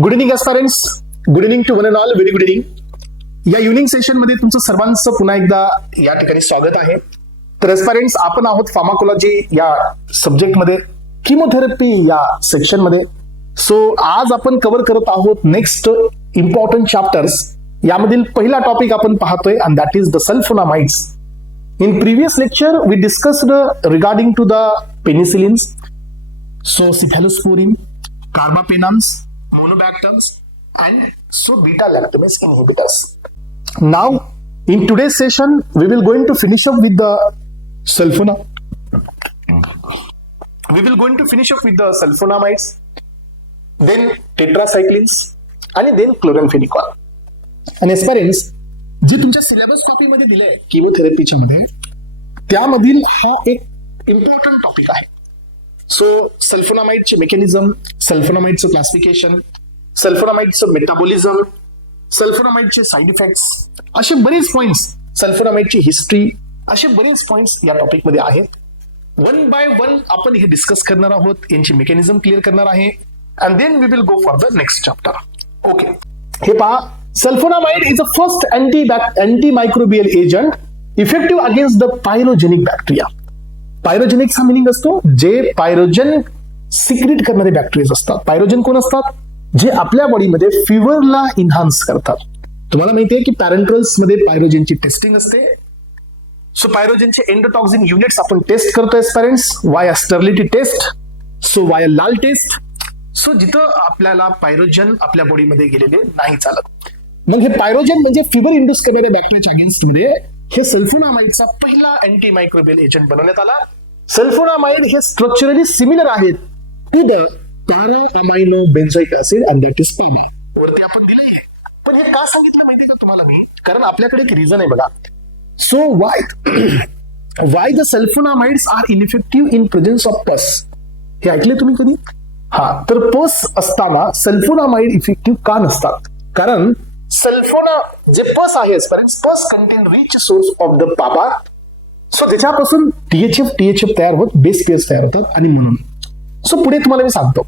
Good evening aspirants, good evening to one and all, very good evening. या evening session मध्ये तुमचं सर्वांचं पुन्हा एकदा या ठिकाणी स्वागत आहे. तर एस्पायरंट्स, आपण आहोत फार्माकोलॉजी या सब्जेक्टमध्ये, किमोथेरपी या सेक्शन मध्ये. सो आज आपण कव्हर करत आहोत नेक्स्ट इम्पॉर्टंट चॅप्टर्स. यामधील पहिला टॉपिक आपण पाहतोय and that is the sulphonamides. In previous lecture, we discussed regarding to the penicillins, so cephalosporin, carbapenems, monobactams, and so beta-lactamase inhibitors. Now, in today's session, we will going to finish up with the sulfonamides, then tetracyclines, and then chloramphenicol. And aspirants, जे तुमच्या syllabus copy मध्ये दिले किमोथेरपीच्या मध्ये, त्यामधील हा एक important topic आहे. So सल्फोनामाइडचे मेकॅनिझम, सल्फोनामाइडचं क्लासिफिकेशन, सल्फोनामाइडचं मेटाबॉलिझम, सल्फोनामाइडचे साईड इफेक्ट्स, असे बरेच पॉइंट्स, सल्फोनामाइडची हिस्ट्री, असे बरेच पॉइंट्स या टॉपिक मध्ये आहेत. वन बाय वन आपण हे डिस्कस करणार आहोत, यांची मेकॅनिझम क्लिअर करणार आहे, and then we will go for the next chapter. Okay, हे पहा, sulfonamide is a first antimicrobial agent effective against the pyrogenic bacteria. Pyrogenic चा मिनिंग असतो जे पायरोजन सिक्रेट करणारे बॅक्टेरिया असतात. पायरोजन कोण असतात? जे आपल्या बॉडीमध्ये फिवरला इन्हान्स करतात. तुम्हाला माहिती आहे की पॅरेंट्रल्स मध्ये पायरोजनची टेस्टिंग असते. सो पायरोजनचे एंडोटॉक्सिन युनिट्स आपण टेस्ट करतोय पेरेंट्स, वाया स्टर्लिटी टेस्ट, सो वाया लाल टेस्ट. सो जिथं आपल्याला पायरोजन आपल्या बॉडीमध्ये गेलेले नाही चालत. मग हे पायरोजन म्हणजे फिवर इंड्यूस करणाऱ्या बॅक्टेरियाच्या अगेन्स्ट मध्ये हे सल्फोनामाइडचा पहिला अँटीमायक्रोबियल एजंट बनवण्यात आला. सल्फोनामाइड हे स्ट्रक्चरली सिमिलर आहेत to the para amino benzoic acid and that is PABA. वरती आपण दिलंय हे, पण हे का सांगितलं माहितीये का तुम्हाला मी? कारण आपल्याकडे एक रिझन आहे बघा. So why the sulfonamides are ineffective in presence of pus. हे ऐकले तुम्ही कधी? हा, तर पस असताना सल्फोनामाइड इफेक्टिव्ह का नसतात? कारण सल्फोना जे पस आहे, पस content rich source of the papa. So त्याच्यापासून टीएचएफ तयार होत, बेस पेअर्स तयार होतात, आणि म्हणून सो पुढे तुम्हाला मी सांगतो.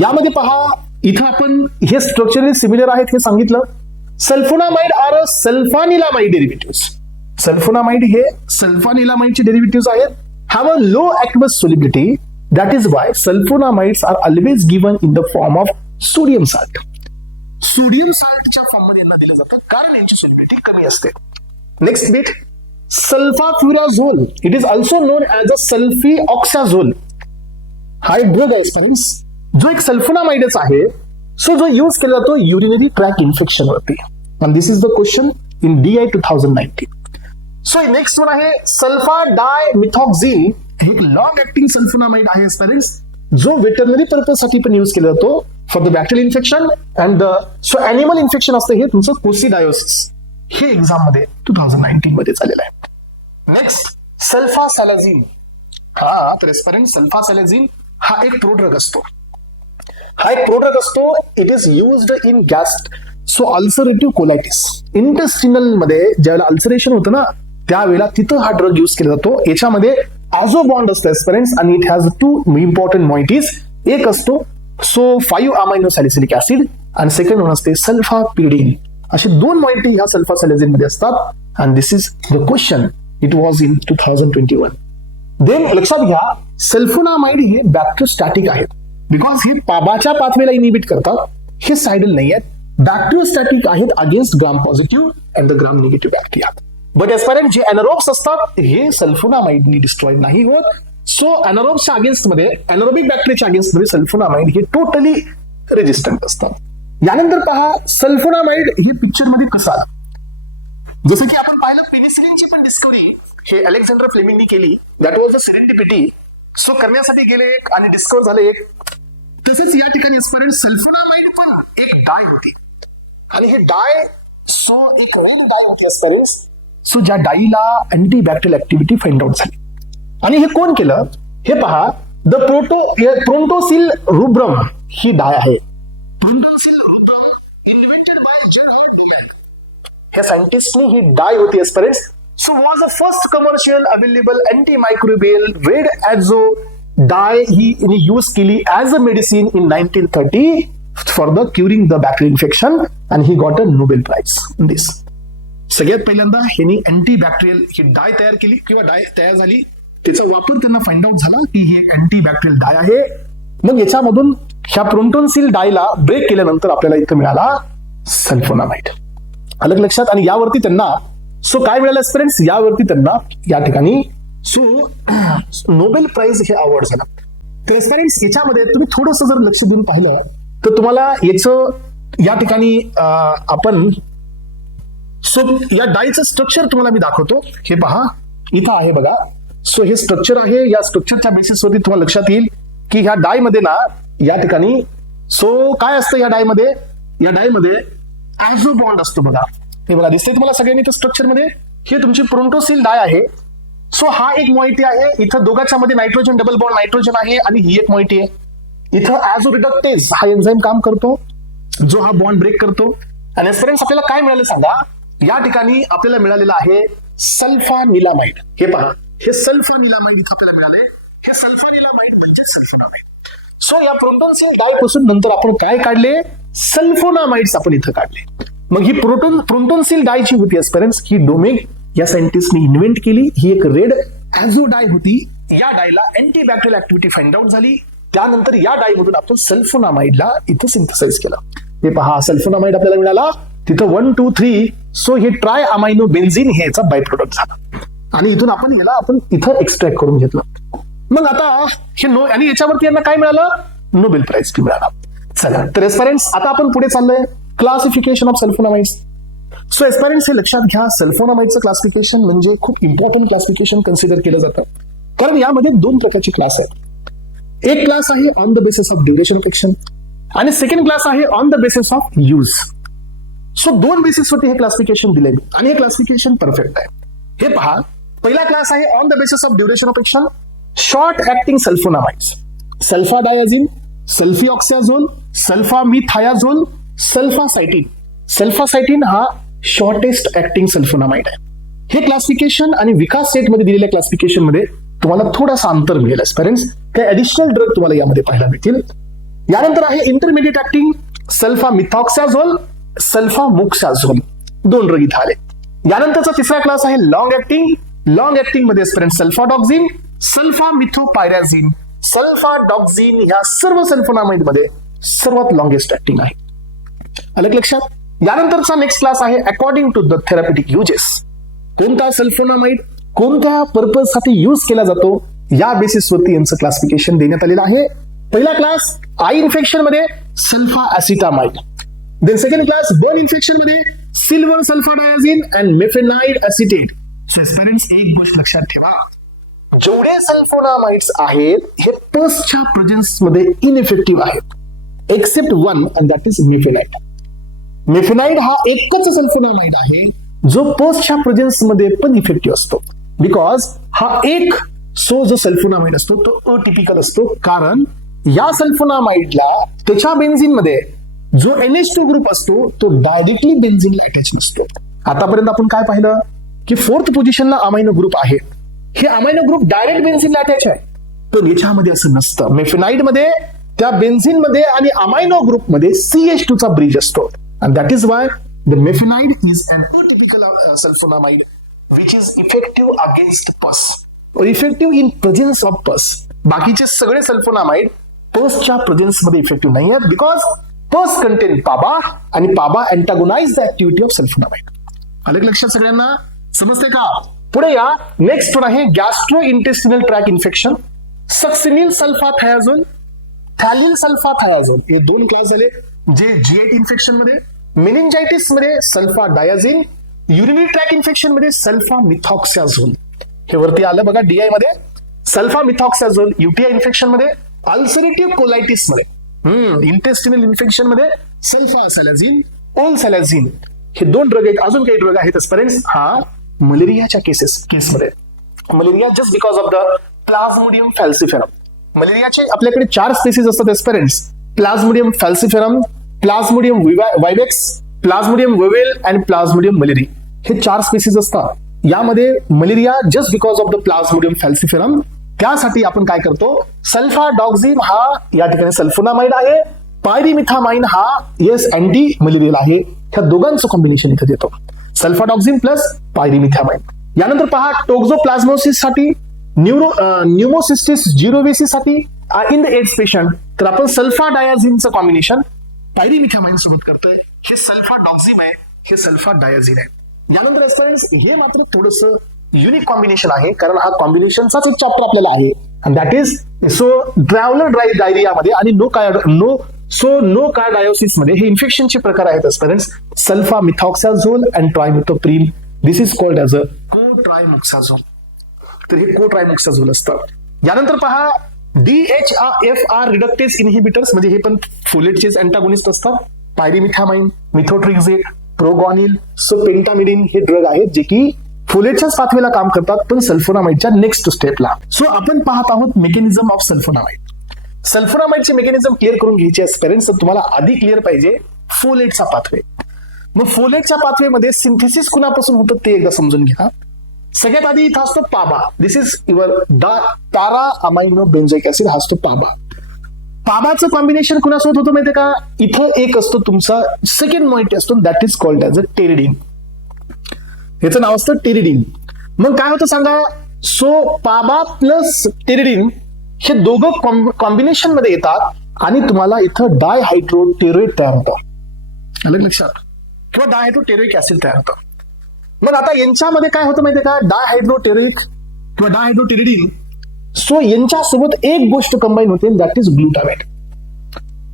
यामध्ये पहा, इथं आपण हे स्ट्रक्चरली सिमिलर आहेत हे सांगितलं. Sulfonamide are sulfanilamide derivative. Sulfonamide हे सल्फानिलामाइडचे डेरिव्हेटिव्ह आहेत. Have a low aqueous solubility. That is why sulfonamides are always given in the form of sodium salt. Sodium saltच्या फॉर्ममध्ये यांना दिलं जातं कारण यांची solubility कमी असते. Next bit, sulfafurazole. It is also known as a sulfioxazole. हा एक ड्रग आहे फ्रेंड्स, जो एक सल्फोनामाइडच आहे. सो जो यूज केला जातो युरिनरी ट्रॅक इन्फेक्शन वरती. And this is the question in DI 2019. So next one आहे सल्फाडायमिथॉक्झिन. एक लॉंग ऍक्टिंग सल्फोनामाइड आहे पेरेंट्स, जो वेटरनरी पर्पज साठी पण यूज केला जातो for the bacterial infection and so animal infection असतं हे तुमचं कोसिडायोसिस. हे एक्झाम मध्ये 2019 मध्ये झालेलं आहे. Next sulfasalazine. हा, तर पेरेंट्स सल्फासॅलाझिन हा एक प्रोड्रग असतो. It is used in guest so ulcerative colitis. Intestinal मध्ये ज्यावेळेला अल्सरेशन होतं ना, त्यावेळेला तिथं हा ड्रग युज केला जातो. याच्यामध्ये आझो बॉन्ड असतो पेरेंट्स, आणि it has two important moieties. एक असतो सो 5 अमायनो सॅलिसिलिक ऍसिड आणि सेकंड वन असते सल्फापिडिन. असे दोन मॉइटी ह्या सल्फासॅलाझिन मध्ये असतात. And this is the question. It was in 2021. Then लक्षात घ्या, सल्फोनामाइड हे बॅक्टेरियोस्टॅटिक आहेत बिकॉज हे पाबाच्या पाथवेला इनिबिट करतात. हे सायडल नाही आहेत, बॅक्टेरियोस्टॅटिक आहेत against gram positive and the gram negative bacteria. But aspirant जे अॅनारोब्स असतात हे सल्फोनामाइडनी डिस्ट्रॉय नाही होत. सो अॅनारोब्सच्या अगेन्स्ट मध्ये, अॅनारोबिक बॅक्टेरियाच्या अगेन्स्ट मध्ये सल्फोनामाइड हे टोटली रेजिस्टंट असतात. यानंतर पहा, सल्फोनामाइड हे पिक्चर मध्ये कसं आलं? जसं की आपण पाहिलं, पेनिसिलिनची पण डिस्कवरी हे अलेक्झांडर फ्लेमिंगनी केली. That was a serendipity. So करण्यासाठी गेले एक आणि डिस्कवर झाले एक. तसेच या ठिकाणी एस्पायरंट सल्फोनामाइड पण एक डाय होती, आणि हे डाय सो एक रेड डाय होती एस्पायरंट्स. सो ज्या डाईला अँटीबॅक्टेरियल ऍक्टिव्हिटी फाइंड आउट झाली. आणि हे कोण केलं? हे पहा, द प्रोटोसिल रुब्रम ही डाय आहे. Prontosil rubrum invented by Gerhard Domagk. ह्या सायंटिस्टनी ही डाय होती aspirants. So was the first commercial available antimicrobial red azo dye ही यूज केली as a medicine in 1930 for the curing the bacterial infection and he got a Nobel prize in this. सगळ्यात पहिल्यांदा ह्यांनी anti bacterial ही डाय तयार केली किंवा डाय तयार झाली, त्याचा वापर त्यांना फाइंड आउट झाला की हे अँटी बॅक्टेरियल डाय आहे. मग याच्यामधून ह्या प्रोटॉन्सिल डायला ब्रेक केल्यानंतर आपल्याला इथं मिळाला सल्फोनामाइड. अलग लक्षात. आणि यावरती त्यांना काय मिळालं स्टुडंट्स, यावरती त्यांना या ठिकाणी नोबेल प्राइज हे अवॉर्ड झाला. तर स्टुडंट्स याच्यामध्ये तुम्ही थोडंसं जर लक्ष देऊन पाहिलं तर तुम्हाला याचं या ठिकाणी आपण या डायचं स्ट्रक्चर तुम्हाला मी दाखवतो. हे पहा इथं आहे बघा. हे स्ट्रक्चर आहे. या स्ट्रक्चरच्या बेसिसवरती तुम्हाला लक्षात येईल की ह्या डाय मध्ये ना या ठिकाणी काय असतं या डायमध्ये ऍझो बॉन्ड असतो बघा. हे बघा दिसते तुम्हाला सगळ्यांनी तर स्ट्रक्चर मध्ये. हे तुमची प्रोटोसिल डाय आहे. हा एक मॉइटी आहे. इथं दोघांच्या मध्ये नायट्रोजन डबल बॉन्ड नायट्रोजन आहे आणि ही एक मॉइटी आहे. इथं ऍझो रिडक्टेज हा एन्झाइम काम करतो जो हा बॉन्ड ब्रेक करतो. आणि फ्रेंड्स आपल्याला काय मिळालं सांगा. या ठिकाणी आपल्याला मिळालेलं आहे सल्फानिलामाइड. हे पहा हे सल्फानिलामाइड इथं आपल्याला मिळाले. हे सल्फानिलामाइड म्हणजे सल्फोनामाइड. या प्रोटॉन्सिल डाय पासून नंतर आपण काय काढले, सल्फोनामाइड्स आपण इथं काढले. मग ही प्रोटॉन्सिल डाय जी होती फ्रेंड्स ही डोमेग या सायंटिस्टनी इन्व्हेंट केली. ही एक रेड ऍझो डाय होती. या डायला antibacterial activity find out झाली. त्यानंतर या डाय मधून आपण सल्फोनामाइडला इथे सिंथेसाइज केलं. हे पहा सल्फोनामाइड आपल्याला मिळाला. तिथं 1, 2, 3 हे ट्राय अमायनो बेन्झिन हे याचा बाय प्रोडक्ट झाला. आणि इथून आपण इथं एक्सट्रॅक्ट करून घेतलं. मग आता आणि याच्यावरती यांना काय मिळालं, नोबेल प्राइज मिळाला. चला तर एस्पायरंट्स आता आपण पुढे चाललोय क्लासिफिकेशन ऑफ सल्फोनामाइड्स. एस्पायरंट्स हे लक्षात घ्या, सल्फोनामाइडचं क्लासिफिकेशन म्हणजे खूप इम्पॉर्टंट क्लासिफिकेशन कन्सिडर केलं जातं. कारण यामध्ये 2 प्रकारचे क्लास आहेत. एक क्लास आहे on the basis of duration of action आणि सेकंड क्लास आहे on the basis of use. 2 बेसिसवरती हे क्लासिफिकेशन दिले आणि हे क्लासिफिकेशन परफेक्ट आहे. हे पहा पहिला क्लास आहे on the basis of duration of action. Short acting sulfonamides, sulfadiazine, sulfisoxazole, sulfamethizole, sulfacytine. Sulfacytine हा शॉर्टेस्ट ऍक्टिंग सल्फोनामाइड आहे. हे क्लासिफिकेशन आणि विकास सेट मध्ये दिलेल्या क्लासिफिकेशन मध्ये तुम्हाला थोडासा अंतर मिळेल पेरेंट्स. काही ऍडिशनल ड्रग तुम्हाला यामध्ये पाहायला मिळतील. यानंतर आहे इंटरमिडिएट ऍक्टिंग सल्फामिथॉक्साझोल, सल्फामोक्साझोल. 2 ड्रग इथं आले. यानंतरचा तिसरा क्लास आहे लॉंग ऍक्टिंग. लॉंग ऍक्टिंग मध्ये फ्रेंड्स सल्फाडॉक्झिन, सल्फामिथोपायराझिन, सल्फाडॉक्झिन ह्या सर्व सल्फोनामाइड मध्ये सर्वात लॉंगेस्ट ऍक्टिंग आहे. अलग लक्षात. यानंतरचा नेक्स्ट क्लास आहे according to the therapeutic uses. कोणता सल्फोनामाइड कोणत्या पर्पज साठी युज केला जातो या बेसिसवरती यांचं क्लासिफिकेशन देण्यात आलेलं आहे. पहिला क्लास आय इन्फेक्शन मध्ये sulfacetamide. Then second class burn infection मध्ये silver sulfadiazine and mafenide acetate. एक गोष्ट लक्षात ठेवा, जेवढे सल्फोनामाइड्स आहेत हे पसच्या प्रेझेन्स मध्ये इनइफेक्टिव्ह आहेत एक्सेप्ट 1 अँड दॅट इज मेफेनाइड. मेफेनाइड हा एकच सल्फोनामाइड आहे जो पसच्या प्रेझेन्स मध्ये पण इफेक्टिव्ह असतो. बिकॉज हा एक जो सल्फोनामाइड असतो तो अटिपिकल असतो. कारण या सल्फोनामाइडला त्याच्या बेन्झिन मध्ये जो NH2 ग्रुप असतो तो डायरेक्टली बेन्झिनला अटॅच नसतो. आतापर्यंत आपण काय पाहिलं की 4th पोझिशनला अमायनो ग्रुप आहे. हे अमायनो ग्रुप डायरेक्ट बेन्झिनला अटॅच आहे. पण याच्यामध्ये असं नसतं. मेफेनाइड मध्ये त्या बेन्झिन मध्ये आणि अमायनो ग्रुप मध्ये CH2 चा ब्रिज असतो. And that is why the mafenide is an atypical sulfonamide which is effective against pus or effective in presence of pus. बाकीचे सगळे सल्फोनामाइड पसच्या प्रेझेन्स मध्ये इफेक्टिव्ह नाही आहेत बिकॉज पस कंटेन पाबा आणि PABA antagonize the activity of sulfonamide. अलग लक्षात सगळ्यांना समजते का? पुढे या. नेक्स्ट वन आहे gastrointestinal tract infection. Succinyl sulfathiazole, थॅलिन सल्फाथायाझोल हे 2 क्लास झाले जे G8 इन्फेक्शन मध्ये, मेनिंजायटिस मध्ये सल्फाडायाझिन, युरिनरी ट्रॅक इन्फेक्शन मध्ये सल्फामिथॉक्साझोल. हे वरती आलं बघा DI मध्ये. सल्फामिथॉक्साझोल UTI इन्फेक्शन मध्ये, अल्सरेटिव्ह कोलायटिस मध्ये, इंटेस्टिनल इन्फेक्शन मध्ये सल्फासॅलाझिन, ओलसॅलाझिन हे 2 ड्रग आहेत. अजून काही ड्रग आहेत फ्रेंड्स. हा मलेरियाच्या केसमध्ये malaria just because of the plasmodium falciparum. मलेरियाचे आपल्याकडे 4 स्पेसीज असतात aspirants. Plasmodium falciparum, plasmodium vivax, plasmodium ovale and plasmodium malariae हे 4 स्पेसीज असतात. यामध्ये malaria just because of the plasmodium falciparum. त्यासाठी आपण काय करतो, सल्फाडॉक्झिन हा या ठिकाणी सल्फोनामाइड आहे पायरीमिथामाइन हा येस अँटी मलेरियल आहे. ह्या दोघांचं कॉम्बिनेशन इथे देतो, सल्फाडॉक्सिन प्लस पायरीमिथामाइन. यानंतर पहा टोक्झोप्लाझ्मोसिस साठी, न्यूमोसिस्टिस जिरोवेसिस साठी इन द एड्स पेशंट तर आपण सल्फाडायाझिनचं कॉम्बिनेशन पायरीमिथामाइन सोबत करतोय. हे सल्फाडॉक्सिम आहे, हे सल्फाडायाझिन आहे. यानंतर एस्पिरंट्स हे मात्र थोडस युनिक कॉम्बिनेशन आहे, कारण हा कॉम्बिनेशनचाच एक चॅप्टर आपल्याला आहे, आणि that is so traveller diarrhoea मध्ये आणि नो कार्डायोसिस मध्ये हे इन्फेक्शनचे प्रकार आहेत aspirants. Sulfamethoxazole and trimethoprim, this is called as a cotrimoxazole. तर हे कोट्रायमोक्साझोल असतं. यानंतर पहा DHFR रिडक्टेज इनहिबिटर्स, म्हणजे हे पण फोलेटचेच अँटागोनिस्ट असतात. पायरीमिथामाइन, मिथोट्रिक्झेट, प्रोगॉनिल, सो पेंटामिडिन हे ड्रग आहेत जे की फोलेटच्याच पाथवेला काम करतात, पण सल्फोनामाइडच्या नेक्स्ट स्टेपला. सो आपण पाहत आहोत मेकॅनिझम ऑफ सल्फोनामाइड. सल्फोनामाइडचे मेकॅनिझम क्लिअर करून घ्यायचे पेरेंट्स, तर तुम्हाला आधी क्लिअर पाहिजे फोलेटचा पाथवे. मग फोलेटच्या पाथवेमध्ये सिंथेसिस कुणापासून होतं ते एकदा समजून घ्या. सगळ्यात आधी इथं असतो PABA, this is your para amino benzoic acid, हा असतो पाबा. पाबाचं कॉम्बिनेशन कुणासोबत होतं माहितीये का? इथं एक असतो तुमचा सेकंड मॉइटी असतो, that is called as a pteridine. याचं नाव असतं टेरिडिन. मग काय होतं सांगा, सो पाबा प्लस टेरिडिन हे दोघं कॉम्बिनेशन मध्ये येतात आणि तुम्हाला इथं डायहायड्रोटेरोइक तयार होतं, आलं लक्षात, किंवा डायहायड्रोटेरोइक ऍसिड तयार होतं. मग आता यांच्यामध्ये काय होतं माहितीये का, डायहायड्रोटेरोइक किंवा डायहायड्रोटेरिडिन, सो यांच्यासोबत एक गोष्ट कंबाईन होते, दॅट इज ग्लुटामेट,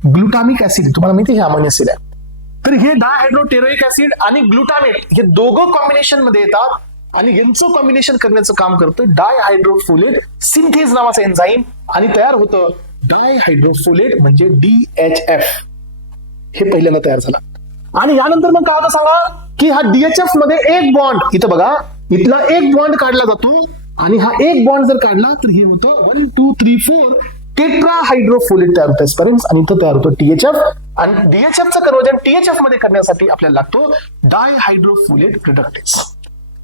ग्लुटामिक ऍसिड. तुम्हाला माहिती आहे हे अमोनिया ऍसिड आहे. तर हे डायहायड्रोटेरोइक ऍसिड आणि ग्लुटामेट हे दोघं कॉम्बिनेशन मध्ये येतात आणि यांचं कॉम्बिनेशन करण्याचं काम करतं डायहायड्रोफोलेट सिंथेज नावाचं एन्झाईम, आणि तयार होतं डायहायड्रोफोलेट म्हणजे DHF. हे पहिल्यांदा तयार झालं. आणि यानंतर मग काय होतं सांगा, की हा DHF मध्ये एक बॉन्ड, इथं बघा इथला एक बॉन्ड काढला जातो, आणि हा एक बॉन्ड जर काढला तर हे होतं 1 2 3 4 टेट्राहायड्रोफोलेट तयार होतं स्परेन्स, आणि इथं तयार होतं THF. आणि DHFचं कन्वर्जन THF मध्ये करण्यासाठी आपल्याला लागतो डायहायड्रोफोलेट रिडक्टेज.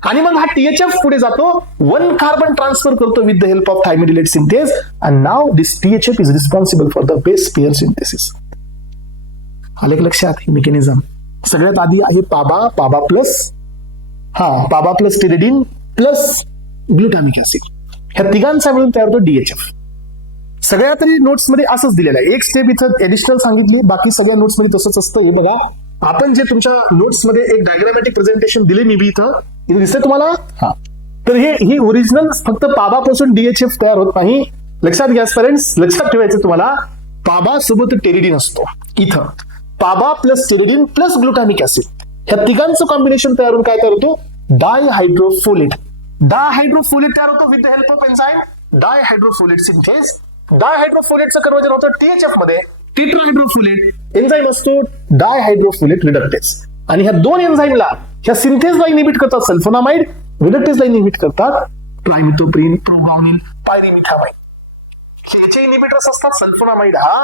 आणि मग हा THF पुढे जातो, 1 कार्बन ट्रान्सफर करतो with the help of thymidylate synthase, and now this THF is responsible for the base pair synthesis. आले लक्षात हे मेकॅनिझम. सगळ्यात आधी आहे PABA plus pteridine plus glutamic acid, ह्या तिघांचा मिळून तयार होतो DHF. सगळ्या तरी नोट्स मध्ये असंच दिलेलं आहे, एक स्टेप इथं एडिशनल सांगितली, बाकी सगळ्या नोट्स मध्ये तसंच असतं. हे बघा आपण जे तुमच्या नोट्स मध्ये एक डायग्रामॅटिक प्रेझेंटेशन दिले मी इथं दिसतंय तुम्हाला. हा, तर ही ओरिजिनल फक्त पाबापासून DHF तयार होत नाही, लक्षात घ्या पेरेंट्स, लक्षात ठेवायचं तुम्हाला. पाबा सोबत टेरिडिन असतो, इथं पाबा plus pteridine plus glutamic acid, ह्या तिघांचं कॉम्बिनेशन तयार होऊन काय तयार होतो, डायहायड्रोफोलेट. डायहायड्रोफोलेट तयार होतो with the help of enzyme dihydrofolate synthase. डायहायड्रोफोलेटचं कन्वर्जन होतं THF मध्ये टेट्राहायड्रोफोलेट, एन्झाईम असतो डायहायड्रोफोलेट रिडक्टेज. आणि ह्या दोन एन्झाईमला, ह्या सिंथेजला इनिबिट करतात सल्फोनामाइड, रिडक्टेजला इनिबिट करतात ट्रायमिथोप्रिन, प्रोगॉनिल, पायरीमिथामाइन. ह्याचे इनिबिटर्स असतात. सल्फोनामाइड हा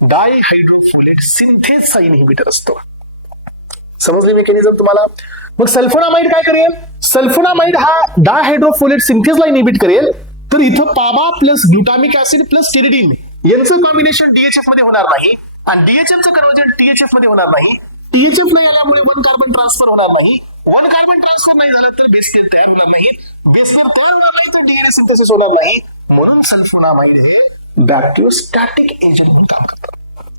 डायहायड्रोफोलेट सिंथेजचा इनिबिटर असतो. समजली मेकॅनिझम तुम्हाला? मग सल्फोनामाइड काय करेल, सल्फोनामाइड हा डायहायड्रोफोलेट सिंथेजला इनिबिट करेल, तर इथं पाबा प्लस ग्लुटामिक ऍसिड प्लस टेरिडिन यांचं कॉम्बिनेशन DHF मध्ये होणार नाही, आणि DHFचं कन्वर्जन THF मध्ये होणार नाही. THF नाही आल्यामुळे 1 कार्बन ट्रान्सफर होणार नाही. 1 कार्बन ट्रान्सफर नाही झालं तर बेस पेअर तयार होणार नाही, बेस पेअर तयार होणार नाही तर DNA सिंथेसिस होणार नाही. म्हणून सल्फोनामाइड हे बॅक्टेरियोस्टॅटिक एजंट म्हणून काम करतात.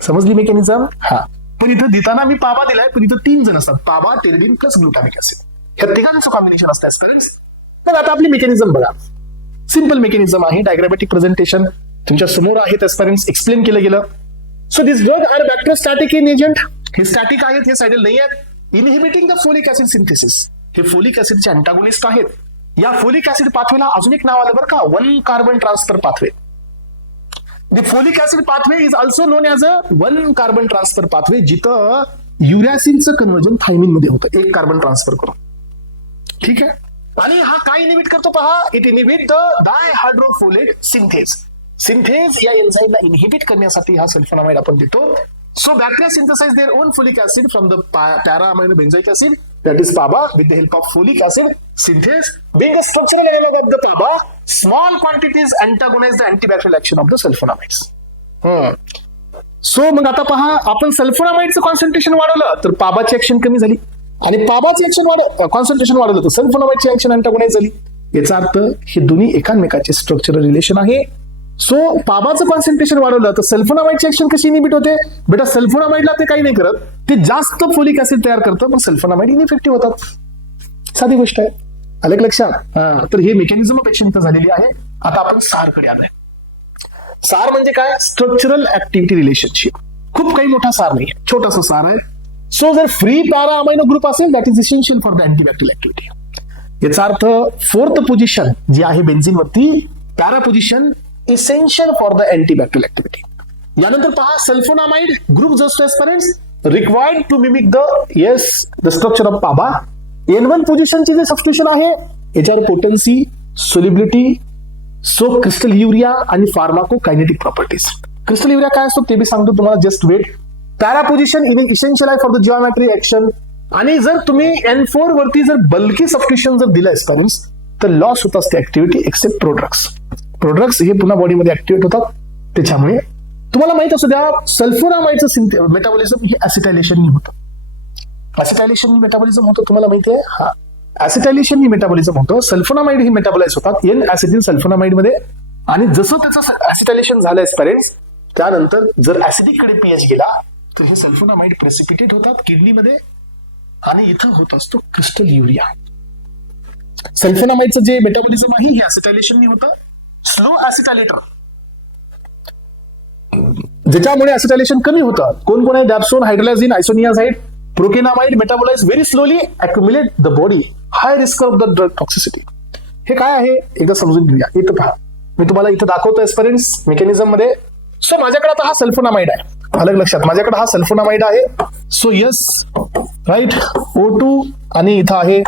समजली मेकॅनिझम? हा, पण इथं देताना मी पाबा दिलाय, पण इथं 3 जण असतात, पाबा, टेरिडिन प्लस ग्लुटामिक ऍसिड, ह्या तिघांचं कॉम्बिनेशन असतं स्टुडंट्स. तर आता आपली मेकॅनिझम बघा, सिंपल मेकॅनिझम आहे, डायग्रामॅटिक प्रेझेंटेशन तुमच्या समोर आहे, एक्सपिरियन्स एक्सप्लेन केलं गेलं. So this drug are bacteriostatic in agent, हे स्टॅटिक आहेत, हे सायडल नाही आहेत. Inhibiting the folic acid synthesis, हे फोलिक ऍसिडचे अँटागोनिस्ट आहेत. या फोलिक ऍसिड पाथवेला अजून एक नाव आलं बरं का, 1 carbon transfer pathway. The folic acid pathway is also non as a 1 carbon transfer pathway, जिथं युरॅसिनचं कन्वर्जन थायमिन मध्ये होतं 1 कार्बन ट्रान्सफर करून. ठीक आहे. आणि हा काय इनिबिट करतो पहा, it inhibit the dihydrofolate synthase. Synthase या एन्झाईमला इनहिबिट करण्यासाठी हा सल्फोनामाइड आपण देतो. So bacteria synthesize their own folic acid from the para amino benzoic acid, that is PABA, with the help of folic acid synthase. Being a structural analog of the PABA, small quantities antagonize the antibacterial action of the sulfonamides. So मग आता पहा, आपण सल्फोनामाइडचं concentration वाढवलं तर पाबाची action कमी झाली, आणि पाबाची action concentration वाढवलं तर सल्फोनामाइडची ऍक्शन अँटागोनाइज झाली. याचा अर्थ हे दोन्ही एकामेकाचे स्ट्रक्चरल रिलेशन आहे. सो पाबाचं कॉन्सन्ट्रेशन वाढवलं तर सल्फोनामाइडची ऍक्शन कशी इनिबिट होते? बेटा सल्फोनामाइडला ते काही नाही करत, ते जास्त फोलिक ऍसिड तयार करतं, पण सल्फोनामाइड इनइफेक्टिव्ह होतात. साधी गोष्ट आहे. आलं का लक्षात? तर हे मेकॅनिझम पेक्षा इथं झालेली आहे. आता आपण सार कडे आलोय. सार म्हणजे काय? Structural activity relationship. खूप काही मोठा सार नाही, छोटासा सार आहे. सो जर फ्री पॅरा अमायनो ग्रुप असेल, that is essential for the antibacterial activity. याचा अर्थ फोर्थ पोझिशन जी आहे बेन्झिन वरती, para position essential for the antibacterial activity. यानंतर पहा, sulfonamide group just aspirants required to mimic the structure of PABA. N1 पोझिशनची जे सबस्टिट्यूशन आहे याच्यावर potency, solubility, so crystalluria आणि फार्माकोकायनेटिक प्रॉपर्टीज. क्रिस्टल युरिया काय असतो ते बी सांगतो तुम्हाला, just wait. Para position essential आहे फॉर द जिओमेट्री ऍक्शन. आणि जर तुम्ही N4 वरती जर बल्की सबस्टिट्यूशन जर दिलं एस्परन्स तर लॉस होत असते ऍक्टिव्हिटी एक्सेप्ट प्रोड्रग्स. प्रोड्रग्स हे पुन्हा बॉडीमध्ये ऍक्टिव्हेट होतात. त्याच्यामुळे तुम्हाला माहित असू द्या, सल्फोनामाइडचं मेटाबॉलिझम हे ऍसिटायलेशननी होतं. ऍसिटायलेशननी मेटाबॉलिझम होतं, तुम्हाला माहिती आहे. हा, ऍसिटायलेशननी मेटाबॉलिझम होतं. सल्फोनामाइड ही मेटाबॉलाइज होतात एन ऍसिटिल सल्फोनामाइड मध्ये. आणि जसं त्याचं ऍसिटायलेशन झालं एस्परेन्स, त्यानंतर जर ऍसिडिक कडे पीएच गेला तर हे सल्फोनामाइड प्रेसिपिटेट होतात किडनीमध्ये, आणि इथं होत असतो क्रिस्टल युरिया. सल्फोनामाइडचं जे मेटाबॉलिझम आहे हे ऍसिटायलेशननी होतं. स्लो ऍसिटायलेटर ज्याच्यामुळे ऍसिटायलेशन कमी होतं. कोण कोण आहे? Dapsone, hydralazine, isoniazid. Procainamide metabolize very slowly, accumulate the body, high risk of the drug toxicity. हे काय आहे एकदा समजून घेऊया. इथं पहा, मी तुम्हाला इथं दाखवतो एस्परेन्स मेकॅनिझम मध्ये. सो माझ्याकडे आता हा सल्फोनामाइड आहे. अलग लक्षात, माझ्याकडे हा सल्फोनामाइड आहे. सो यस राईट, O2 आणि इथं आहे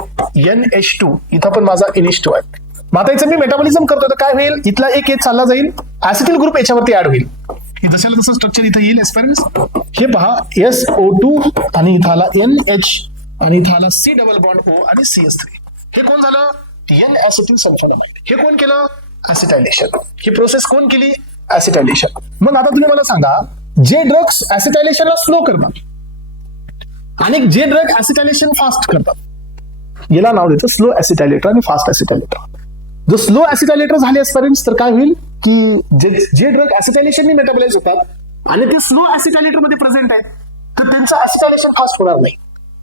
NH2. इथं पण माझा NH2 आहे. आता याचं मी मेटाबॉलिझम करतो तर काय होईल? इथला एक चालला जाईल, ऍसिटिल ग्रुप याच्यावरती ऍड होईल. जशाला तसं स्ट्रक्चर इथं येईल एस्परेन्स. हे पहा, SO2 आणि इथं आला NH आणि इथं आला C डबल बॉन्ड O आणि CS3. हे कोण झालं? N acetyl sulfonamide. हे कोण केलं? ऍसिटायलेशन. ही प्रोसेस कोण केली? ऍसिटायलेशन. मग आता तुम्ही मला सांगा, जे ड्रग्स ऍसिटायलेशनला स्लो करतात आणि जे ड्रग ऍसिटायलेशन फास्ट करतात, याला नाव देतं स्लो ऍसिटायलेटर आणि फास्ट ऍसिटायलेटर. जर स्लो ऍसिटायलेटर झाले एस्परेन्स तर काय होईल की जे ड्रग ऍसिटायलेशननी मेटाबोलाइज होतात आणि ते स्लो ऍसिटायलेटर मध्ये प्रेझेंट आहेत, तर त्यांचं ऍसिटायलेशन फास्ट होणार नाही.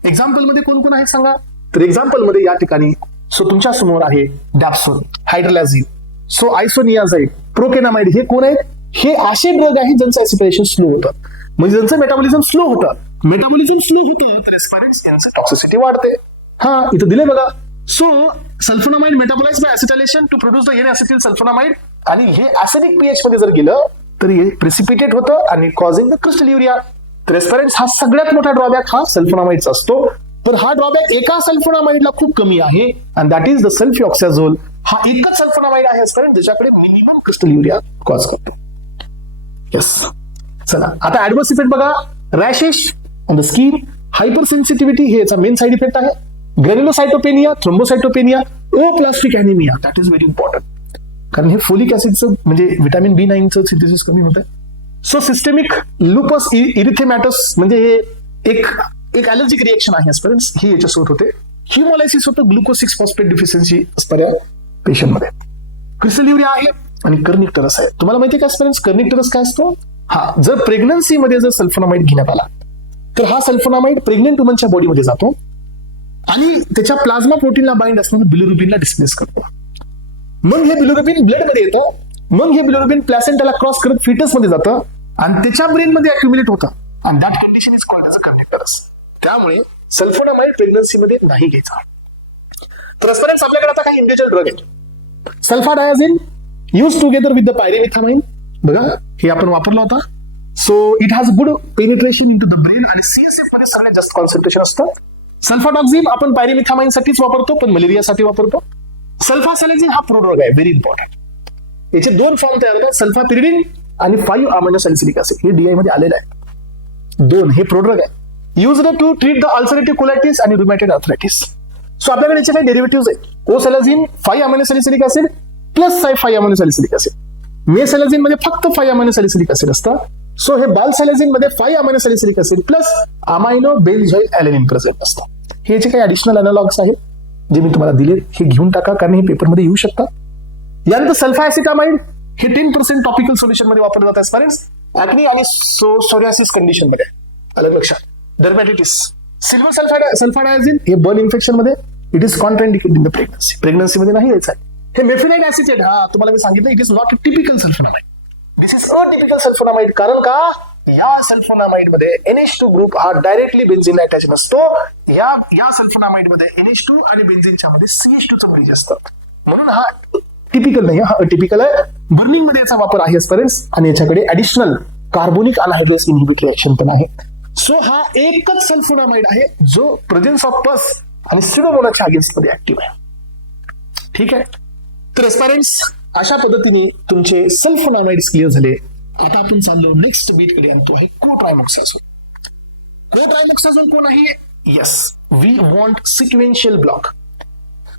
एक्झाम्पल मध्ये कोण कोण आहे सांगा? तर एक्झाम्पल मध्ये या ठिकाणी सो तुमच्या समोर आहे डॅप्सोन, हायड्रोलाझिन, सो आयसोनियाझाइड, प्रोकेनामाइड. हे कोण आहेत? हे असे ड्रग आहेत ज्यांचं ऍसिटायलेशन स्लो होतं, म्हणजे ज्यांचं मेटाबॉलिझम स्लो होतं. मेटाबॉलिझम स्लो होतं तर एस्परेन्स यांचं टॉक्सिसिटी वाढते. हा, इथं दिले बघा. So sulfonamide metabolize by acetylation to produce the N acetyl sulfonamide, आणि हे ऍसिडिक पीएच मध्ये जर गेलं तर हे प्रेसिपिटेट होतं आणि कॉझिंग द क्रिस्टल युरिया. तर एस्परेन्स हा सगळ्यात मोठा ड्रॉबॅक हा सल्फोनामाइडचा असतो. पण हा ड्रॉबॅक एका सल्फोनामाइडला खूप कमी आहे, and that is the sulfisoxazole. हा एकच सल्फोनामाइड आहे एस्परेन्स ज्याच्याकडे मिनिमम क्रिस्टल युरिया कॉज करतो. येस, चला आता ऍडवर्स इफेक्ट बघा. Rashes on the skin, hypersensitivity हे याचा मेन साइड इफेक्ट आहे. Granulocytopenia, thrombocytopenia, aplastic anaemia, that is very important, कारण हे फोलिक ऍसिडचं म्हणजे व्हिटॅमिन B9चं सिंथेसिस कमी होतं. सो सिस्टेमिक लुपस इरिथेमॅटस म्हणजे हे एक ॲलर्जिक रिएक्शन आहे एस्परेन्स, ही याच्यासोबत होते. हिमोलायसिस होतं, ग्लुकोज 6 फॉस्फेट डिफिशियन्सी असणाऱ्या पेशंटमध्ये. क्रिस्टल युरिया आहे आणि कर्निक्टरस आहे. तुम्हाला माहिती आहे का एस्परेन्स कर्निक्टरस काय असतो? हा, जर प्रेग्नन्सीमध्ये जर सल्फोनामाइड घेण्यात आला तर हा सल्फोनामाइड प्रेग्नेंट वुमनच्या बॉडीमध्ये जातो आणि त्याच्या प्लाझ्मा प्रोटीनला बाइंड असणाऱ्या बिलिरुबिनला डिस्प्लेस करतो. मग हे बिलिरुबिन ब्लडमध्ये येतं, मग हे बिलिरुबिन प्लॅसेंटाला क्रॉस करत फिटस मध्ये जातं आणि त्याच्या ब्रेनमध्ये अक्युमुलेट होतं, आणि that condition is called as kernicterus. त्यामुळे सल्फोनामाइड प्रेग्नन्सीमध्ये नाही घ्यायचा. तर एस्परेन्स आपल्याकडे आता काही इंडिव्हिज्युअल ड्रग आहेत. Sulphadiazine use together with the pyrimethamine, बघा हे आपण वापरला होता. So it has good penetration into the brain आणि CSF मध्ये सगळ्यात जास्त कॉन्सन्ट्रेशन असतं. सल्फाडॉक्झिम आपण पायरिमिथामाइन साठीच वापरतो, पण मलेरियासाठी वापरतो. सल्फासॅलिझिन हा प्रोड्रग आहे, व्हेरी इम्पॉर्टंट. याचे दोन फॉर्म तयार होतात, सल्फापिरिडिन आणि 5 अमायनो सॅलिसिलिक ऍसिड. हे DI मध्ये आलेलं आहे. दोन हे प्रोड्रग आहे, used to treat the ulcerative colitis आणि रुमॅटॉइड आर्थरायटिस. सो आपल्याकडे याचे काही डेरिव्हेटिव्ह आहेत. Olsalazine 5 amino salicylic acid plus 5 amino salicylic acid. Mesalazine मध्ये फक्त 5 अमायनो सॅलिसिलिक ऍसिड असतं. सो हे बालसॅलिसिन मध्ये 5 amino salicylic acid plus amino benzoyl alanine present असतात. हे जे काही ऍडिशनल अॅनालॉग्स आहेत जे मी तुम्हाला दिले हे घेऊन टाका, कारण हे पेपरमध्ये येऊ शकतात. यानंतर सल्फाएसिटामाइड हे 10% टॉपिकल सोल्युशन मध्ये वापरलं जातं ऍस्पायरंट्स ऍक्नी आणि सोरियासिस कंडिशन मध्ये. अलग लक्षात. डर्मॅटिटिस. सिल्वर सल्फाडायझिन हे बर्न इन्फेक्शन मध्ये it is contraindicated in the pregnancy. Pregnancy मध्ये नाही यायचं आहे. हे मेफिनाइल ऍसिटेट तुम्हाला मी सांगितलं it is not a typical sulphonamide. This is atypical sulphonamide. कारण का या सल्फोनामाइड मध्ये NH2 ग्रुप हा डायरेक्टली बेन्झिनला अटॅच नसतो. या सल्फोनामाइड मध्ये NH2 आणि बेन्झिनच्या मध्ये CH2 चं ब्रिज असतं. म्हणून हा टिपिकल नाही, हा अटिपिकल आहे. बर्निंग मध्ये याचा वापर आहे ऍस्पायरंट्स आणि याच्याकडे additional carbonic anhydrase inhibit reaction पण आहे. सो हा एकच सल्फोनामाइड आहे जो प्रेझेन्स ऑफ पस आणि स्यूडोमोनासच्या अगेन्स्ट मध्ये ऍक्टिव्ह आहे. ठीक आहे. तर ऍस्पायरंट्स अशा पद्धतीने तुमचे सल्फोनामाइड्स क्लिअर झाले. आता आपण चाललो नेक्स्ट बीट कडे आणि तो आहे कोट्रायमोक्साझोल. कोट्रायमोक्साझोल कोण आहे? Yes, we want sequential block.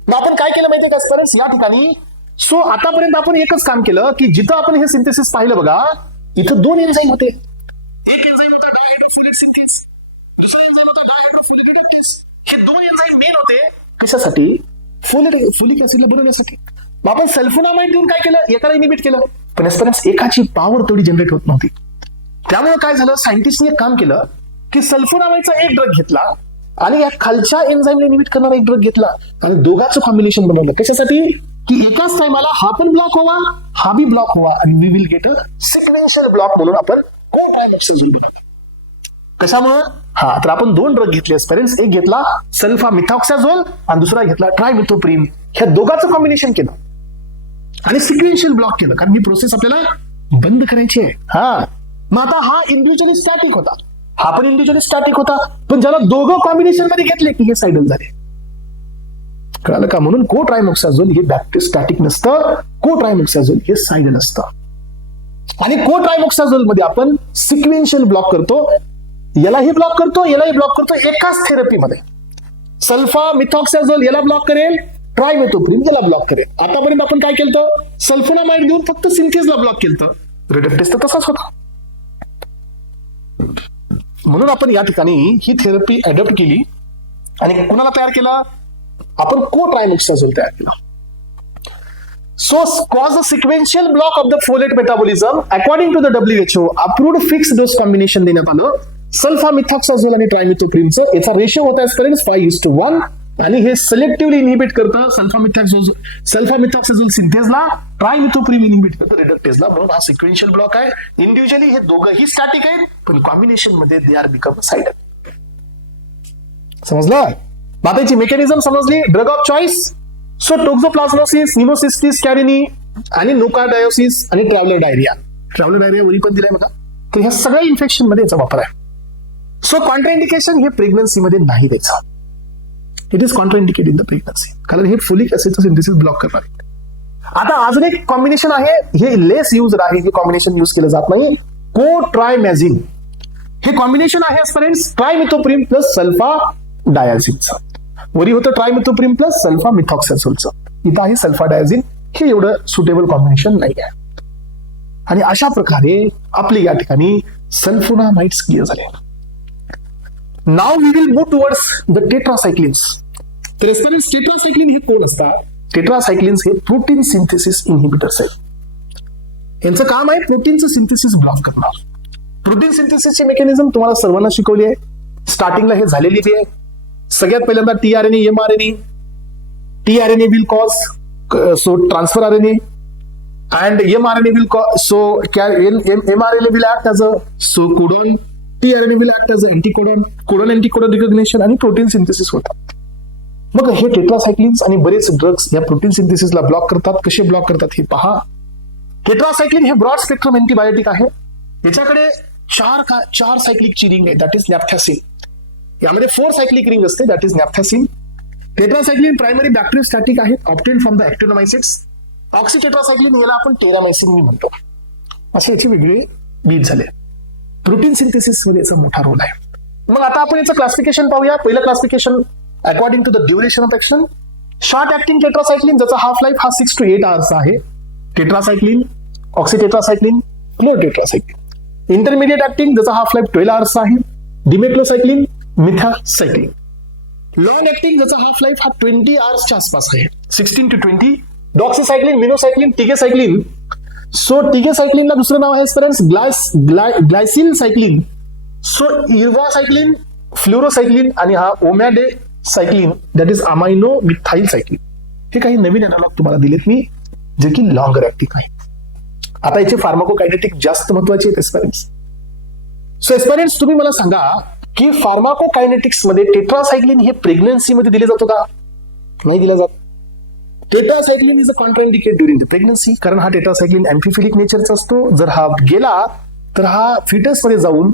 मग आपण काय केलं माहितीये का ऍस्पायरंट्स या ठिकाणी? सो आतापर्यंत आपण एकच काम केलं की जिथं आपण हे सिंथेसिस पाहिलं बघा, इथं 2 एन्झाईम होते. एक एन्झाईम होता डायहायड्रोफोलिक सिंथेस, दुसरा एन्झाईम होता डायहायड्रोफोलिक रिडक्टेस. हे 2 एन्झाईम मेन होते कशासाठी? फोलिक ऍसिडला बनवण्यासाठी. मग आपण सल्फोनामाइड देऊन काय केलं? एकाला इनिबिट केलं. पण ऍस्पायरंट्स एकाची पॉवर तेवढी जनरेट होत नव्हती. त्यामुळे काय झालं, सायंटिस्टने एक काम केलं की सल्फोनामाइडचा एक ड्रग घेतला आणि या खालच्या एन्झाईमला इनिबिट करणारा एक ड्रग घेतला आणि दोघांचं कॉम्बिनेशन बनवलं. कशासाठी? की एकाच टाइमाला हा पण ब्लॉक व्हावा, हा बी ब्लॉक व्हावा आणि we will get a sequential block म्हणून आपण कोट्रायमोक्साझोल बनवलं. कशामुळे? तर आपण 2 ड्रग घेतले ऍस्पायरंट्स. एक घेतला सल्फा मिथॉक्साझोल आणि दुसरा घेतला ट्रायमिथोप्रिम. ह्या दोघांचं कॉम्बिनेशन केलं आणि सिक्वेन्शियल ब्लॉक केलं, कारण ही प्रोसेस आपल्याला बंद करायची आहे. मग आता हा इंडिव्हिज्युअली स्टॅटिक होता, हा पण इंडिव्हिज्युअली स्टॅटिक होता, पण ज्याला दोघं कॉम्बिनेशन मध्ये घेतले की हे सायडल झाले. कळालं का? म्हणून कोट्रायमोक्साझोल हे बॅक्टेरिया स्टॅटिक नसतं, कोट्रायमोक्साझोल हे सायडल असतं. आणि कोट्रायमोक्साझोल मध्ये आपण सिक्वेन्शियल ब्लॉक करतो, यालाही ब्लॉक करतो, यालाही ब्लॉक करतो एकाच थेरपीमध्ये. सल्फा मिथॉक्साझोल याला ब्लॉक करेल, ट्रायमिथोप्रिम याला ब्लॉक करेल. आतापर्यंत आपण काय केलं? सल्फोनामाइड देऊन फक्त सिंथेसला ब्लॉक केलं. रिडक्टेस तर तसाच होता. म्हणून आपण या ठिकाणी ही थेरपी अडॉप्ट केली आणि कुणाला तयार केला? आपण कोट्रायमोक्साझोल तयार केला. So cause a sequential block of the folate metabolism according to the WHO approved fixed dose combination देण्यात आलं. सल्फा मिथॉक्साझोल आणि ट्रायमिथोप्रिमचं याचा रेशो होता ऍस्पायरंट्स 5:1 आणि हे सिलेक्टिव्हली इनहिबिट करतं सल्फा मिथॉक्साझोल सिंथेसला, ट्रायमिथोप्रिम इनहिबिट करतं रिडक्टेसला. म्हणून हा सिक्वेन्शियल ब्लॉक आहे. इंडिव्हिज्युअली हे दोघंही स्टॅटिक आहेत, पण कॉम्बिनेशन मध्ये दे आर बिकम सायडल. समजलं? बाकीची मेकॅनिझम समजली. ड्रग ऑफ चॉईस सो टोक्झोप्लाझ्मोसिस, निमोसिस्टिस कॅरिनी आणि नोकार्डायोसिस आणि ट्रॅव्हलर डायरिया वरी पण दिलाय बघा. तर ह्या सगळ्या इन्फेक्शन मध्ये याचा वापर आहे. सो कॉन्ट्राइंडिकेशन हे प्रेग्नन्सी मध्ये नाही द्यायचं. It is contraindicate in the pregnancy, कारण हे फोलिक ऍसिडचं सिंथेसिस ब्लॉक करणार. आता अजून एक कॉम्बिनेशन आहे, हे लेस यूज आहे, हे कॉम्बिनेशन यूज केलं जात नाही. कोट्रायमॅझिन हे कॉम्बिनेशन आहे ऍस्पायरंट्स ट्रायमिथोप्रिम प्लस सल्फा डायझिनचं. वरी होतं ट्रायमिथोप्रिम प्लस सल्फा मिथॉक्साझोलचं. इथं आहे सल्फा डायझिन. हे एवढं सुटेबल कॉम्बिनेशन नाही आहे. आणि अशा प्रकारे आपले या ठिकाणी सल्फोनामाइड्स क्लिअर झाले. Now we will move towards the tetracyclines. तर टेट्रासायक्लिन हे कोण असतात? टेट्रासायक्लिन्स हे प्रोटीन सिंथेसिस इनहिबिटर्स आहेत. यांचं काम आहे प्रोटीनचं सिंथेसिस ब्लॉक करणार. प्रोटीन सिंथेसिसची मेकॅनिझम तुम्हाला सर्वांना शिकवली आहे. स्टार्टिंगला हे झालेली बी आहे. सगळ्यात पहिल्यांदा tRNA mRNA. TRNA will cause so transfer RNA and mRNA will mRNA will act as a codon, tRNA will act as an anticodon, anticodon recognition आणि प्रोटीन सिंथेसिस होतात. मग हे टेट्रासायक्लिन्स आणि बरेच ड्रग्स या प्रोटीन सिंथेसिसला ब्लॉक करतात. कसे ब्लॉक करतात हे पहा. टेट्रासायक्लिन हे ब्रॉड स्पेक्ट्रम अँटीबायोटिक आहे. याच्याकडे 4 सायक्लिकची रिंग आहे, दॅट इज नॅप्थॅसिन. यामध्ये 4 सायक्लिक रिंग असते, that is naphthacene. Tetracycline primary bacteriostatic आहेत, obtain from the actinomycetes. Oxytetracycline याला आपण टेरामायसिन म्हणतो. असे याचे वेगळे बीज झाले. प्रोटीन सिंथेसिस मध्ये याचा मोठा रोल आहे. मग आता आपण याचं क्लासिफिकेशन पाहूया. पहिलं classification according to the duration of action. Short acting tetracycline ज्याचा हाफ लाईफ हा 6 to 8 hours आहे. Tetracycline, oxytetracycline, chlortetracycline. Intermediate acting ज्याचा हाफ लाईफ 12 आवर्स आहे डिमेट्रोसायक्लिन, मिथासायक्लिन. लॉंग ऍक्टिंग ज्याचा हाफ लाईफ हा 20 आवर्सच्या आसपास आहे 16 to 20. डॉक्सीसायक्लिन, मिनोसायक्लिन, टिगेसायक्लिन. सो टिगेसायक्लिनला दुसरं नाव आहे स्टुडंट्स ग्लायसिल सायक्लिन. सो इर्वासायक्लिन, फ्लोरोसायक्लिन आणि हा ओमॅडेसायक्लिन दॅट इज अमायनो मिथाइल सायक्लिन. हे काही नवीन अॅनालॉग तुम्हाला दिलेत मी जे की लॉंगर ऍक्टिंग आहे. आता याचे फार्माकोकायनेटिक जास्त महत्वाचे आहेत एस्पेरेंट्स. सो एस्पेरेंट्स तुम्ही मला सांगा की फार्माकोकायनेटिक्स मध्ये टेट्रासायक्लिन हे प्रेग्नन्सी मध्ये दिले जातो का? नाही दिला जात. Tetracycline is a contraindicate during the pregnancy, कारण हा टेट्रासायक्लिन अँफिफिलिक नेचरचा असतो. जर हा गेला तर हा फिटस मध्ये जाऊन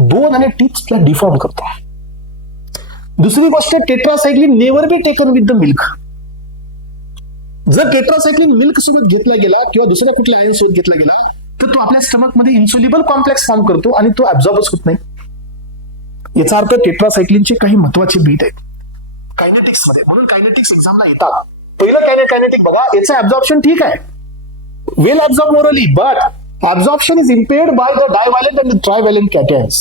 बोन आणि टीथला डिफॉर्म करतो. दुसरी गोष्ट, tetracycline never be taken with the milk. जर टेट्रासायक्लिन मिल्क सोबत घेतला गेला किंवा दुसऱ्या कुठल्या आयन सोबत घेतला गेला तर तो आपल्या स्टमक मध्ये इन्सोल्युबल कॉम्प्लेक्स फॉर्म करतो आणि तो ऍब्झॉर्बच होत नाही. याचा अर्थ टेट्रासायक्लिनचे काही महत्वाचे बीट आहेत कायनेटिक्स मध्ये, म्हणून कायनेटिक्स एक्झामला येतात. पहिलं कायनेटिक बघा, याचं ऍब्झॉर्प्शन ठीक आहे, well absorb orally, but absorption is impaired by the divalent and trivalent cations.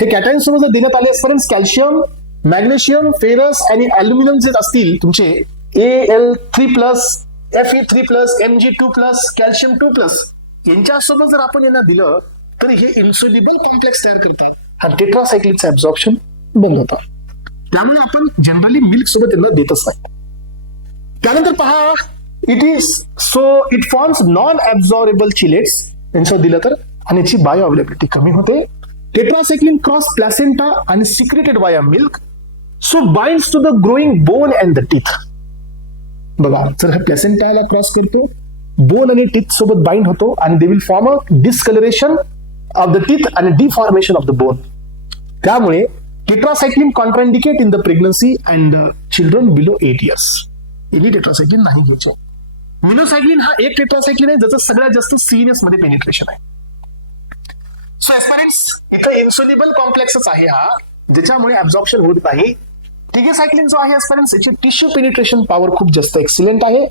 हे कॅटायन्स सोबत जर देण्यात आले असपर्यंत कॅल्शियम, मॅग्नेशियम, फेरस आणि अल्युमिनियम जे असतील तुमचे Al3+, Fe3+, Mg2+, कॅल्शियम 2+, यांच्यासोबत जर आपण यांना दिलं तर हे इन्सोल्युबल कॉम्प्लेक्स तयार करतात आणि टेट्रासायक्लिनचं ऍब्झॉर्प्शन बंद होतं. त्यामुळे आपण जनरली मिल्क सोबत त्यांना देतच नाही. त्यानंतर पहा, it forms non absorbable chelates यांचं दिलं तर, आणि याची बायो अवेलेबिलिटी कमी होते. टेट्रासायक्लिन क्रॉस प्लॅसेंटा आणि secreted by milk, so binds to the growing bone and the teeth. बघा, जर हा प्लॅसेंटाला क्रॉस करतो, बोन आणि टीथ सोबत बाइंड होतो आणि they will form a discoloration of the teeth आणि डिफॉर्मेशन ऑफ द बोन. त्यामुळे tetracycline contraindicate in the pregnancy and children below 8 years. हे टेट्रासायक्लिन नाही घ्यायचे. मिनोसायक्लिन हा एक टेट्रासायक्लिन आहे ज्याचं सगळ्यात जास्त सीएनएस मध्ये पेनिट्रेशन आहे. सो एस्पेरेंट्स, इथं इन्सोल्युबल कॉम्प्लेक्सच आहे हा, ज्याच्यामुळे ऍब्झॉर्प्शन होत नाही. टिगेसायक्लिन जो आहे एस्पेरेंट्स, याची टिश्यू पेनिट्रेशन पॉवर खूप जास्त एक्सिलेंट आहे.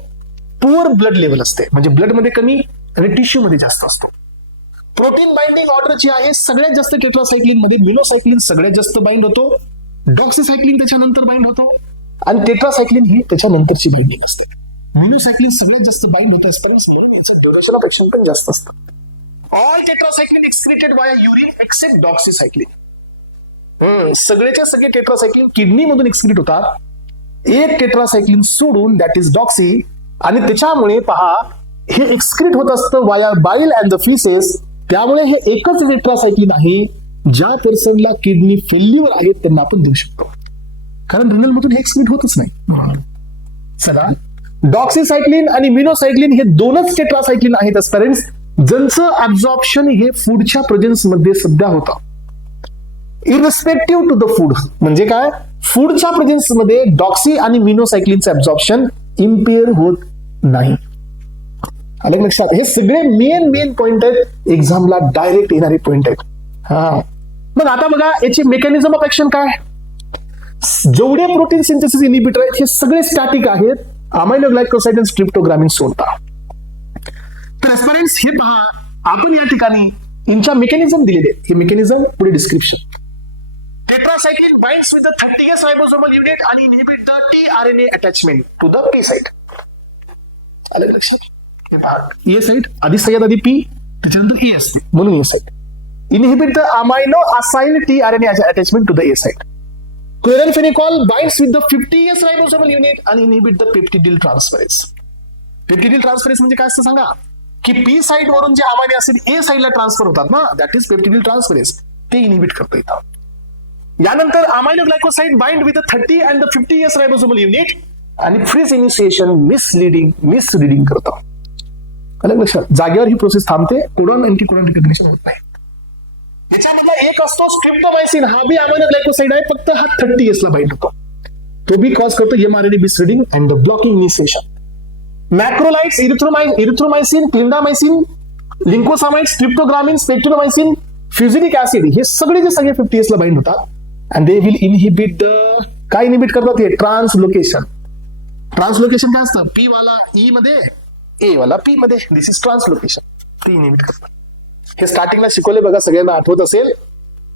पुअर ब्लड लेवल असते, म्हणजे ब्लड मध्ये कमी आणि टिश्यू मध्ये जास्त असतो. प्रोटीन बाइंडिंग ऑर्डर जी आहे सगळ्यात जास्त टेट्रासायक्लिन मध्ये, मिनोसायक्लिन सगळ्यात जास्त बाइंड होतो, डॉक्सीसायक्लिन त्याच्यानंतर बाइंड होतो आणि टेट्रासायक्लिन ही त्याच्यानंतरची बाइंडिंग असते. मिनोसायक्लिन सगळ्यात जास्त बाइंड होतं एस्पेरेंट्स, ड्युरेशन पण जास्त असतं. All tetracycline excreted by urine except doxycycline. सगळेच्या सगळे टेट्रासायक्लिन किडनी मधून एक्सक्रीट होतात, एक टेट्रासायक्लिन सोडून, दॅट इज डॉक्सी, आणि त्याच्यामुळे पहा हे एक्सक्रीट होत असतं वाया बाईल अँड द फिसेस. त्यामुळे हे एकच टेट्रासायक्लिन आहे ज्या पर्सनला किडनी फेल्युअर आहे त्यांना आपण देऊ शकतो, कारण रिनल मधून हे एक्सक्रीट होतच नाही. चला, डॉक्सीसायक्लिन आणि मिनोसायक्लिन हे दोनच टेट्रासायक्लिन आहेत एस्पेरेंट्स ज्यांचं ऍब्झॉर्प्शन हे फूडच्या प्रेझेन्स मध्ये सध्या होतं. इररिस्पेक्टिव्ह टू द फूड, म्हणजे काय, फूडच्या प्रेझेन्स मध्ये डॉक्सी आणि मिनोसायक्लिनचं ऍब्झॉर्प्शन इम्पेअर होत नाही. आलं लक्षात? हे सगळे मेन पॉइंट आहेत, एक्झामला डायरेक्ट येणारे पॉइंट आहेत. हा, मग आता बघा याची मेकॅनिझम ऑफ ऍक्शन काय. जेवढे प्रोटीन सिंथेसिस इनिबिटर आहेत हे सगळे स्टॅटिक आहेत, अमायनो ग्लायकोसाइड आणि स्ट्रिप्टोग्रामिन सोडता. तर एस्पेरेंट्स हे पहा, आपण या ठिकाणी यांच्या मेकॅनिझम दिलेले आहेत. हे मेकॅनिझम पुढे description. Tetracycline binds with the 30S ribosomal unit आणि inhibit the tRNA attachment to the P site. आलं लक्षात? हे पहा, ए साइट आधी सगळ्यात आधी P, त्याच्यानंतर E असते, म्हणून A site. Inhibit the amino acyl tRNA attachment to the A site. Chloramphenicol binds with the 50S ribosomal unit आणि inhibit the peptidyl transferase. Peptidyl transferase म्हणजे काय असतं सांगा, की P साइट वरून जे अमायनो ऍसिड ए साइडला ट्रान्सफर होतात ना, दॅट इज पेप्टिडिल ट्रान्सफरेज, ते इनहिबिट करता येतात. यानंतर amino glycoside bind with 30 and 50S ribosomal unit आणि फ्रीज इनिशिएशन मिसरीडिंग करतं. आलं लक्षात? जागेवर ही प्रोसेस थांबते, कोडॉन अँटीकोडॉन रिकग्निशन होत नाही. याच्यामधला एक असतो स्ट्रिप्टोमायसिन, हा बी अमायनो ग्लायकोसाइड आहे, फक्त हा 30S ला बाइंड होतो, तो बी कॉज करतो mRNA misreading and blocking initiation. Macrolides, erythromycin, clindamycin, lincosamide, streptogramin, spectinomycin, fusidic acid, हे सगळे जे सगळे 50S ला बाइंड होतात and they will inhibit the, काय इनहिबिट करतात हे, ट्रान्सलोकेशन. ट्रान्सलोकेशन काय असतं, P वाला E मध्ये, A वाला P मध्ये, दिस इज ट्रान्सलोकेशन, ते इनहिबिट करतात. हे स्टार्टिंगला शिकवले बघा, सगळ्यांना आठवत असेल.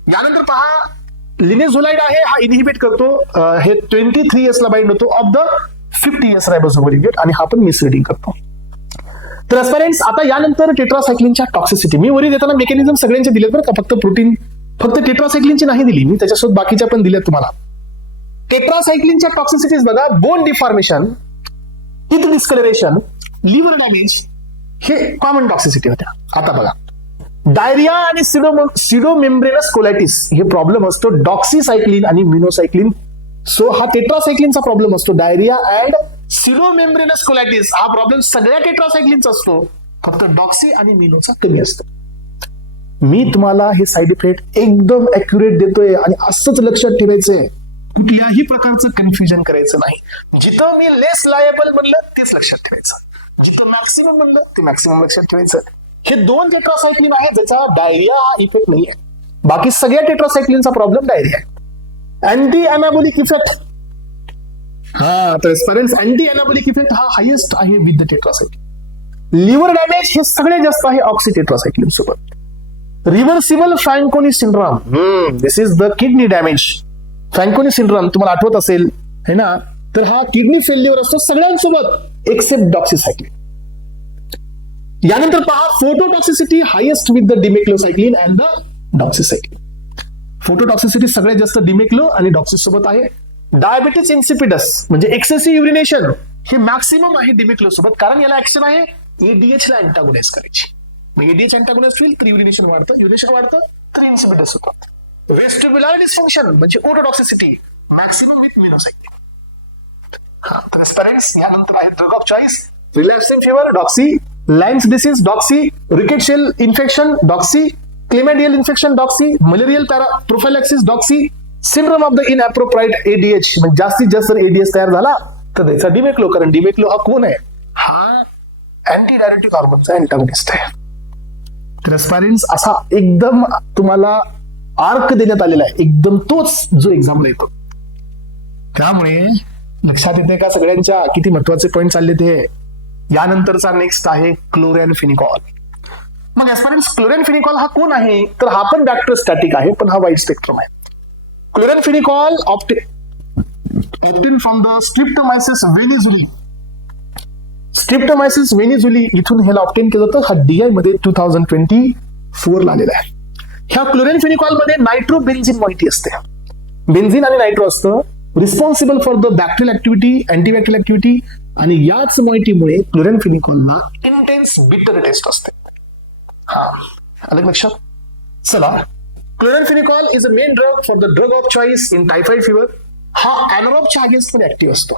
यानंतर पहा लिनेझोलाइड आहे, हा इनहिबिट करतो, हे 23 इयर्सला बाइंड होतो of the 50 S ribosomal unit, आणि हा पण मिसरीडिंग करतो. तर एस्पायरेंट्स, आता यानंतर टेट्रासायक्लिनच्या टॉक्सिसिटी. मी वरी देताना मेकॅनिझम सगळ्यांचे दिलेत बरं का, फक्त टेट्रासायक्लिनची नाही दिली मी, त्याच्यासोबत बाकीच्या पण दिल्यात तुम्हाला. टेट्रासायक्लिनच्या टॉक्सिसिटीज बघा, bone deformation, teeth discoloration, liver damage, हे कॉमन टॉक्सिसिटी होत्या. आता बघा डायरिया आणि सिडोमेम्ब्रेनस कोलायटिस हे प्रॉब्लेम असतो डॉक्सीसायक्लिन आणि मिनोसायक्लिन. सो हा टेट्रासायक्लिनचा प्रॉब्लेम असतो. डायरिया अँड सिडोमेम्ब्रेनस कोलायटिस हा प्रॉब्लेम सगळ्या टेट्रासायक्लिनचा असतो, फक्त डॉक्सी आणि मिनोचा कमी असतो. मी तुम्हाला हे साईड इफेक्ट एकदम अॅक्युरेट देतोय आणि असंच लक्षात ठेवायचंय, कुठल्याही प्रकारचं कन्फ्युजन करायचं नाही. जिथं मी लेस लायबल म्हणलं तेच लक्षात ठेवायचं, जिथं मॅक्सिमम म्हणलं ते मॅक्सिमम लक्षात ठेवायचं. हे 2 टेट्रासायक्लिन आहे ज्याचा डायरिया हा इफेक्ट नाही आहे. बाकी सगळ्या टेट्रासायक्लिनचा प्रॉब्लेम डायरिया आहे. अँटी अनाबोलिक इफेक्ट, हा तर पेरेंट्स अँटी अनाबोलिक इफेक्ट हा हायेस्ट आहे with the tetracycline. Liver damage हे सगळ्यात जास्त आहे ऑक्सी टेट्रासायक्लिन सोबत. Reversible Fanconi syndrome, this is the kidney damage. Fanconi syndrome तुम्हाला आठवत असेल है ना, तर हा किडनी फेल्युअर असतो सगळ्यांसोबत एक्सेप्ट डॉक्सीसायक्लिन. यानंतर पहा phototoxicity highest with the demeclocycline and the doxycycline. Phototoxicity सगळ्यात जास्त डिमेक्लो आणि डॉक्सिस सोबत आहे. डायबिटीस इन्सिपिडस म्हणजे एक्सेसिव्ह युरिनेशन हे मॅक्सिमम आहे डिमेक्लो सोबत, कारण याला ऍक्शन आहे एडीएच ला अँटागोनाइज करायची. एडीएच अँटागोनाइज होईल तर युरिनेशन वाढतं तर इन्सिपिडस होतं. वेस्टिब्युलर डिस्फंक्शन म्हणजे ओटोटॉक्सिसिटी मॅक्सिमम विथ मिनोसायक्लिन. हा तर पेरेंट्स, यानंतर आहे drug of choice. Relapsing fever doxy, Lyme's disease doxy, rickettsial infection doxy, chlamydial infection doxy, malarial prophylaxis doxy, syndrome of the inappropriate ADH म्हणजे जास्तीत जास्त ADH तयार झाला तर त्याचा डिमेक्लो, कारण डिमेक्लो हा कोण आहे, हा अँटी डायरेटिक हार्मोनचा अँटागोनिस्ट आहे. तर पेरेंट्स, असा एकदम तुम्हाला आर्क देण्यात आलेला आहे, एकदम तोच जो एक्झाम्पल येतो. त्यामुळे लक्षात येते का सगळ्यांच्या किती महत्वाचे पॉईंट चालले ते. यानंतरचा नेक्स्ट आहे क्लोरॅनफिनिकॉल. मग एस्पायरेंट्स, क्लोरॅनफिनिकॉल हा कोण आहे, तर हा पण बॅक्टेरियोस्टॅटिक आहे, पण हा वाईड स्पेक्ट्रम आहे. क्लोरॅनफिनिकॉल ऑब्टेन फ्रॉम द स्ट्रिप्टोमायसिस वेनिझुली. स्ट्रिप्टोमायसिस वेनिझुली इथून ह्याला ऑब्टेन केलं होतं. हा डीआय मध्ये 2024 ला आलेला आहे. ह्या क्लोरॅनफिनिकॉल मध्ये नायट्रोबेन्झिन मॉइटी असते. बेन्झिन आणि नायट्रो असतं, responsible for the bacterial activity, antibacterial activity, आणि याच मॉइटीमुळे क्लोरॅनफिनिकॉलला इंटेन्स बिटर टेस्ट असते. हा आलं लक्षात. चला, chloramphenicol is a main drug for the drug of choice in typhoid fever. हा अॅनारोबच्या अगेन्स्ट मध्ये ऍक्टिव्ह असतो.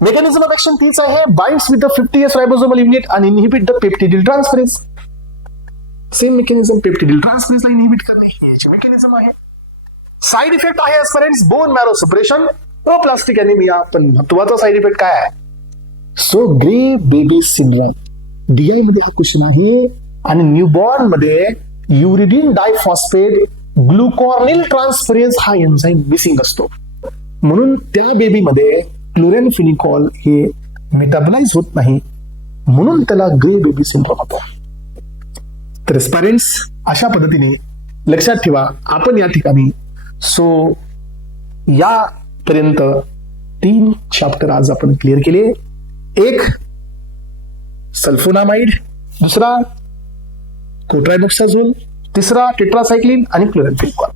मेकॅनिझम ऑफ ऍक्शन तीच आहे, binds with the 50 S ribosomal unit आणि inhibit the peptidyl transferase. Same mechanism, पेप्टिडिल ट्रान्सफरेजला इनहिबिट करणे याची मेकॅनिझम आहे. साइड इफेक्ट आहे aspirants bone marrow suppression, plastic anaemia. पण महत्वाचा साइड इफेक्ट काय आहे, so grey baby syndrome. DI मध्ये हा क्वेश्चन आहे, आणि न्यूबॉर्न मध्ये युरिडिन डायफॉस्फेट ग्लुकॉर्निल ट्रान्सफरेज हा एन्झाइम मिसिंग असतो, म्हणून त्या बेबीमध्ये क्लोरॅनफिनिकॉल हे मेटाबलाइज होत नाही, म्हणून त्याला ग्रे बेबी सिंड्रोम होतो. तर पेरेंट्स, अशा पद्धतीने लक्षात ठेवा आपण या ठिकाणी. सो या पर्यंत 3 चॅप्टर आज आपण क्लिअर केले. एक सल्फोनामाइड, दुसरा कोट्रायमोक्साझोल, तिसरा टेट्रासायक्लिन आणि क्लोरॅनफिनिकॉल.